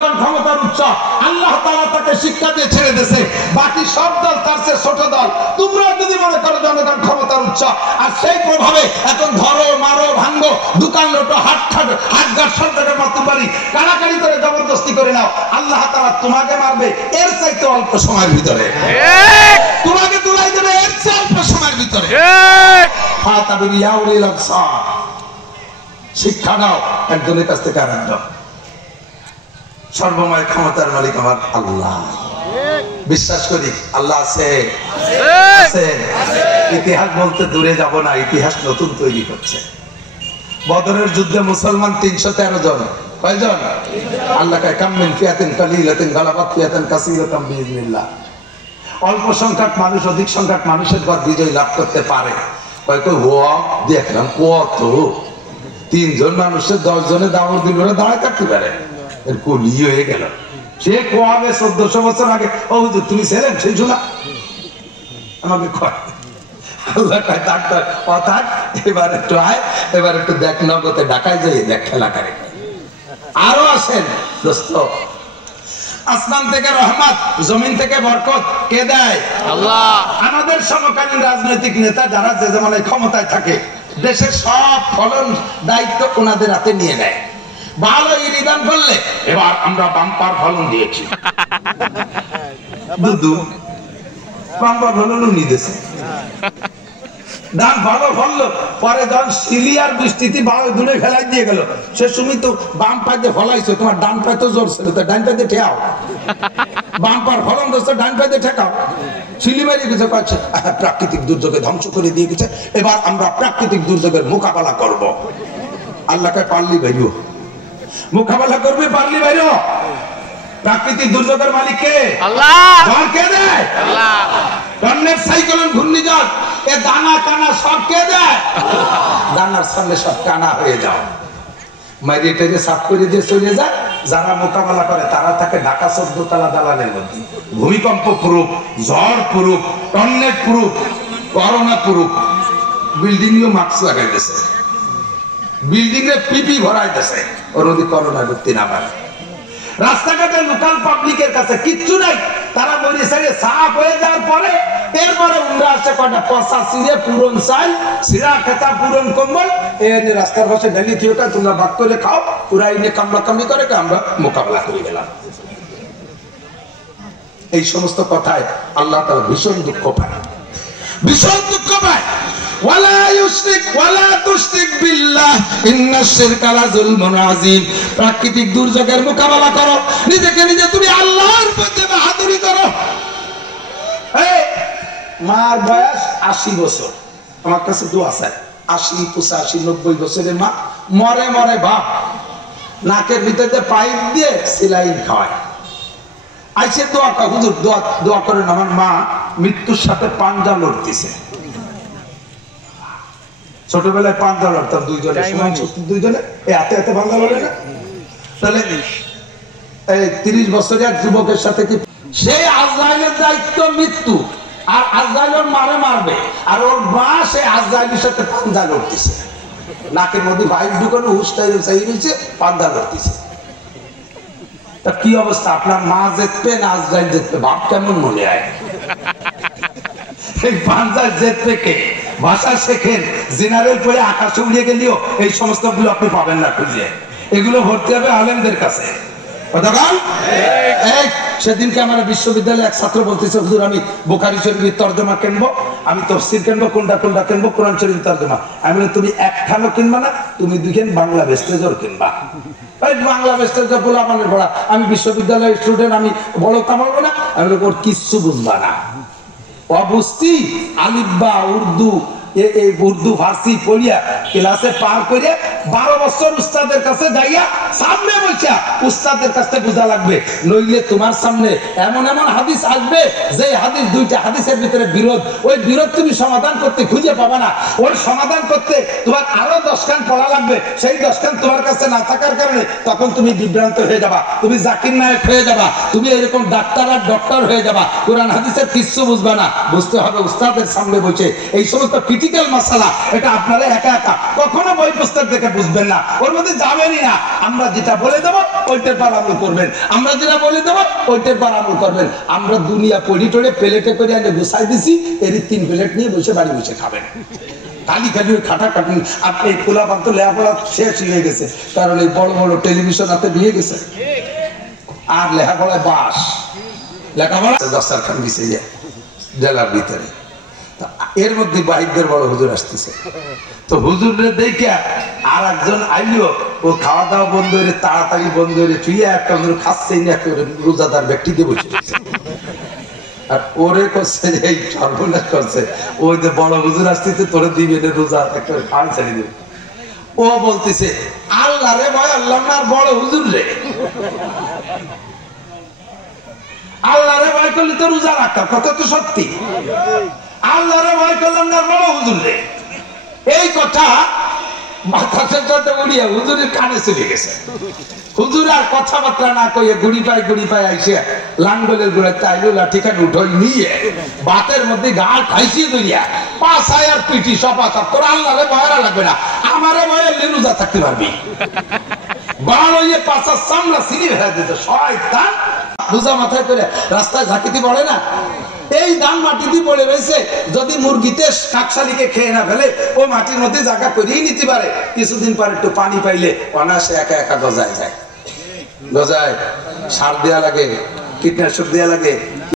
ক্ষমতার উচ্চ আল্লাহ তাআলা তাকে শিক্ষা দিয়ে ছেড়ে দিয়েছে। বাকি সব দল তার চেয়ে ছোট দল। তোমরা যদি মনে করো জনগণ ক্ষমতার উচ্চ আর সেই প্রভাবে এখন ধরো মারো ভাঙ্গো দোকান লোটো হাটঘাট সব জায়গায় মারতে পারি কাড়াকাড়ি করে জবরদস্তি করে নাও, আল্লাহ তাআলা তোমাকে মারবে এর চাইতে অল্প সময়ের ভিতরে, তোমাকে তুলাই দেবে এর চেয়ে অল্প সময়ের ভিতরে। শিক্ষা নাও একজনের কাছ থেকে আরেকজন। সর্বময় ক্ষমতার মালিক আমার আল্লাহ। বিশ্বাস করি আল্লাহ আছে। ইতিহাস বলতে দূরে যাব না, ইতিহাস নতুন তৈরি করছে। বদরের যুদ্ধে মুসলমান 313 জন। কয়জন? আল্লাহ কয় কাম মিন ফিয়াতিন কালিলাতিন গালাবাত ফিয়াতান কাসীরাতাম বিইذنিল্লাহ। অল্প সংখ্যক মানুষ অধিক সংখ্যক মানুষের পর বিজয় লাভ করতে পারে। হয়তো হুয়া দেখলাম কত 3 জন মানুষের 10 জনে দাওয়াত দিল না দাঁড়ায় থাকতে পারে। এর কলি হয়ে গেল। সে কোয়াবে 1400 বছর আগে ও হুজুর তুমি ছিলেন সেই শোনা আমাকে কয় আল্লাহ কয় ডাক্তার অর্থাৎ এবার একটু আয়, এবার একটু দেখ নগদে ঢাকায় যাই দেখ খেলা করে। আরো আসেন দোস্ত। আসমান থেকে রহমত জমিন থেকে বরকত কে দেয়? আল্লাহ। আমাদের সমকালীন রাজনৈতিক নেতা যারা যে জমানায় ক্ষমতায় থাকে দেশের সব ফলন দায়িত্ব ওনাদের হাতে নিয়ে নেয়। ভালো ইরিদান করলে এবার আমরা বাম্পার ফলন দিয়েছি, দুদু বাম্পার ফলন উনি দিয়েছে। ধান ভালো ফললো পরে যখন সিলিয়ার বৃষ্টিতে ভালো দুনে ফেলাই দিয়ে গেল সে সময় তো বাম পাইতে ফলাইছো, তোমার ডান পাইতে জোর ছিল তো ডান পাইতে ঠেকাও। বাম্পার ফলন দোস্ত ডান পাইতে ঠেকাও। সিলি মেরে গেছে পাচ্ছে প্রাকৃতিক দুর্যোগে ধ্বংস করে দিয়ে গেছে, এবার আমরা প্রাকৃতিক দুর্যোগের মোকাবেলা করব। আল্লাহকে পারলি ভাইও মোকাবেলা করবে, পারলি ভাইও। প্রাকৃতিক দুর্যোগের মালিক কে? আল্লাহ। ঝড় কে দেয়? আল্লাহ। টর্নেডো সাইক্লোন ঘূর্ণিঝড় এ দানা কানা সব কে দেয়? দানার সঙ্গে সব কানা হয়ে যাও মাইরে টেরে সাফ করে দিয়ে চলে যায়। যারা মোকাবেলা করে তারা থাকে ঢাকা 14 তলা দালানের মধ্যে। ভূমিকম্প প্রুফ, ঝড় proof, tornado proof, corona proof. Building এও মাস্ক লাগাই দিয়েছে, বিল্ডিং এ পিপি ভরাই দিয়েছে ওর যদি করোনা ঢুকতে না পারে। রাস্তাঘাটে লোকাল পাবলিকের কাছে কিচ্ছু নাই, তারা মরে সাইডে সাফ হয়ে যাওয়ার পরে এরপরে উমরা আসে কটা পচা চিড়ে পুরন চাল সিরা খেতা পুরন কম্বল এনে রাস্তার পাশে ঢেলে থিওটা তোমরা ভাগ করে খাও, পুরা এনে কামলা কামলি করে আমরা মোকাবেলা করে গেলাম। এই সমস্ত কথায় আল্লাহ তাআলা ভীষণ দুঃখ পায়, ভীষণ দুঃখ পায়। ওয়ালা ইউশরিক ওয়ালা তুশরিক বিল্লাহ ইন্নাশ শিরকা লাযুলমুন আযীম। প্রাকৃতিক দুর্যোগের মোকাবেলা করো, নিজেকে নিজে তুমি আল্লাহর পথে বাহাদুরি করো। এই মার বয়স 80 বছর, আমার কাছে দোয়া আছে 80 85 90 বছরের মা মরে মরে বাপ নাকের ভিতরে পাইপ দিয়ে সেলাইন খাওয়ায়। আইসে দোয়া কর হুজুর দোয়া করেন আমার মা মৃত্যুর সাথে পাঞ্জা লড়তেছে। ছোটবেলায় পাঞ্জা লড়তাম দুইজনে, সমান শক্তি দুইজনে এই হাতে হাতে পাঞ্জা লড়ে না। তাহলে এই 30 বছরের যুবকের সাথে কি সে আজরাইলের দায়িত্ব মৃত্যু, আর আজরাইল মারে মারবে, আর ওর মা সে আজরাইলের সাথে পাঞ্জা লড়তেছে। নাকের মধ্যে পাইপ ঢুকানো হুস্টাই চাই রয়েছে পাঞ্জা লড়তেছে। তা কি অবস্থা? আপনার মা জিতবে না আজরাইল জিতবে? ভাব কেমন মনে হয়? এই পাঞ্জা জিতবে কে? ভাষা শেখেন, জেনারেল পড়ে আকাশে উড়িয়ে গেলেও এই সমস্ত গুলো আপনি পাবেন না খুঁজে। এগুলো ভর্তি হবে আলেমদের কাছে। সেদিনকে আমার বিশ্ববিদ্যালয়ে এক ছাত্র বলতেছে হুজুর আমি বুখারী শরীফের তরজমা কিনবো, আমি তাফসীর কিনবো, কোনটা কোনটা কিনবো? কোরআন শরীফের তরজমা। আমি বলি তুমি একখানো কিনবা না, তুমি দুইখান বাংলা বেস্টেজর কিনবা। বাংলা বেস্টেজর বলে আমার পড়া, আমি বিশ্ববিদ্যালয়ের স্টুডেন্ট, আমি বড় কামাবো না। আমি ওর কিচ্ছু বুঝবা না, অবুঝতি আলিফ বা উর্দু এই উর্দু ফার্সি পড়িয়া ক্লাসে পার করে 12 বছর উস্তাদের কাছে যাইয়া সামনে বলছা উস্তাদের কাছে বোঝা লাগবে, নইলে তোমার সামনে এমন এমন হাদিস আসবে যে হাদিস দুইটা হাদিসের ভিতরে বিরোধ, ওই বিরোধ তুমি সমাধান করতে খুঁজে পাবে না। ওই সমাধান করতে তোমার আরো 10 খান পড়া লাগবে, সেই 10 খান তোমার কাছে না থাকার কারণে তখন তুমি বিভ্রান্ত হয়ে যাবা, তুমি জাকির নায়ক হয়ে যাবা, তুমি এরকম ডাক্তার আর ডক্টর হয়ে যাবা। কোরআন হাদিসের কিচ্ছু বুঝবা না, বুঝতে হবে উস্তাদের সামনে বসে। এই সমস্ত ক্রিটিক্যাল মাসালা, এটা আপনারা একা একা কখনো বই পুস্তক দেখে বুঝবেন না, ওর মধ্যে যাবেনই না। আমরা যেটা বলে দেবো ওইটার পর আমল করবেন, আমরা যেটা বলে দেবো ওইটার পর আমল করবেন। আমরা দুনিয়া পড়ি টড়ে প্লেটে করে আনে গুছাই দিছি, এর 3 প্লেট নিয়ে বসে বাড়ি বসে খাবেন। খালি খালি ওই খাটা খাটুন। আপনি এই পোলাপান তো লেখাপড়া শেষ হয়ে গেছে, কারণ এই বড় বড় টেলিভিশন হাতে দিয়ে গেছে, আর লেখাপড়ায় বাস, লেখাপড়া দস্তারখান বিছে যায় জেলার ভিতরে। এর মধ্যে বাহিরদের বড় হুজুর আসতেছে, তো হুজুরের দেখে আর একজন আইলো, ও খাওয়া দাওয়া বন্ধ হয়ে তাড়াতাড়ি বন্ধ হয়ে চুইয়া একটা খাচ্ছেই না, রোজাদার ব্যক্তিকে বসে আর ওরে করছে যে এই সর্বনাশ করছে, ওই যে বড় হুজুর আসতেছে তোরে দিবে রোজা একটা খাওয়া ছেড়ে দিবে। ও বলতেছে আল্লাহ রে ভয় আল্লাহ না, আর বড় হুজুর রে আল্লাহ রে ভয় করলে তো রোজা রাখতাম, কথা তো সত্যি। আল্লাহ রে ভয় করলাম না, বড় হুজুর রে, এই কথা মাথার সাথে উড়িয়া হুজুরের কানে চলে গেছে। হুজুর আর কথাবার্তা না কইয়ে গুড়ি পায় আইসে লাঙ্গলের গোড়াতে আইলো, লাঠিখান উঠই নিয়ে বাতের মধ্যে গাল খাইছিয়ে ধরিয়া পাছায় আর পিটি সপা সপ তোর আল্লাহরে ভয়রা লাগবে না, আমারে ভয়ে রোজা থাকতে পারবি। বাল হইয়ে পাছার চামড়া সিঁড়ি ভেড়া দিত শয়তান। রোজা মাথায় করে রাস্তায় ঝাঁকিতে পড়ে না, এই দান মাটিতে পড়ে রয়েছে, যদি মুরগিতে কাকশালিকে খেয়ে না ফেলে ও মাটির মধ্যে জায়গা করিয়ে নিতে পারে, কিছুদিন পরে একটু পানি পাইলে অনায়াসে একা একা গজায় যায়। গজায় সার দেয়া লাগে, কীটনাশক দেয়া লাগে।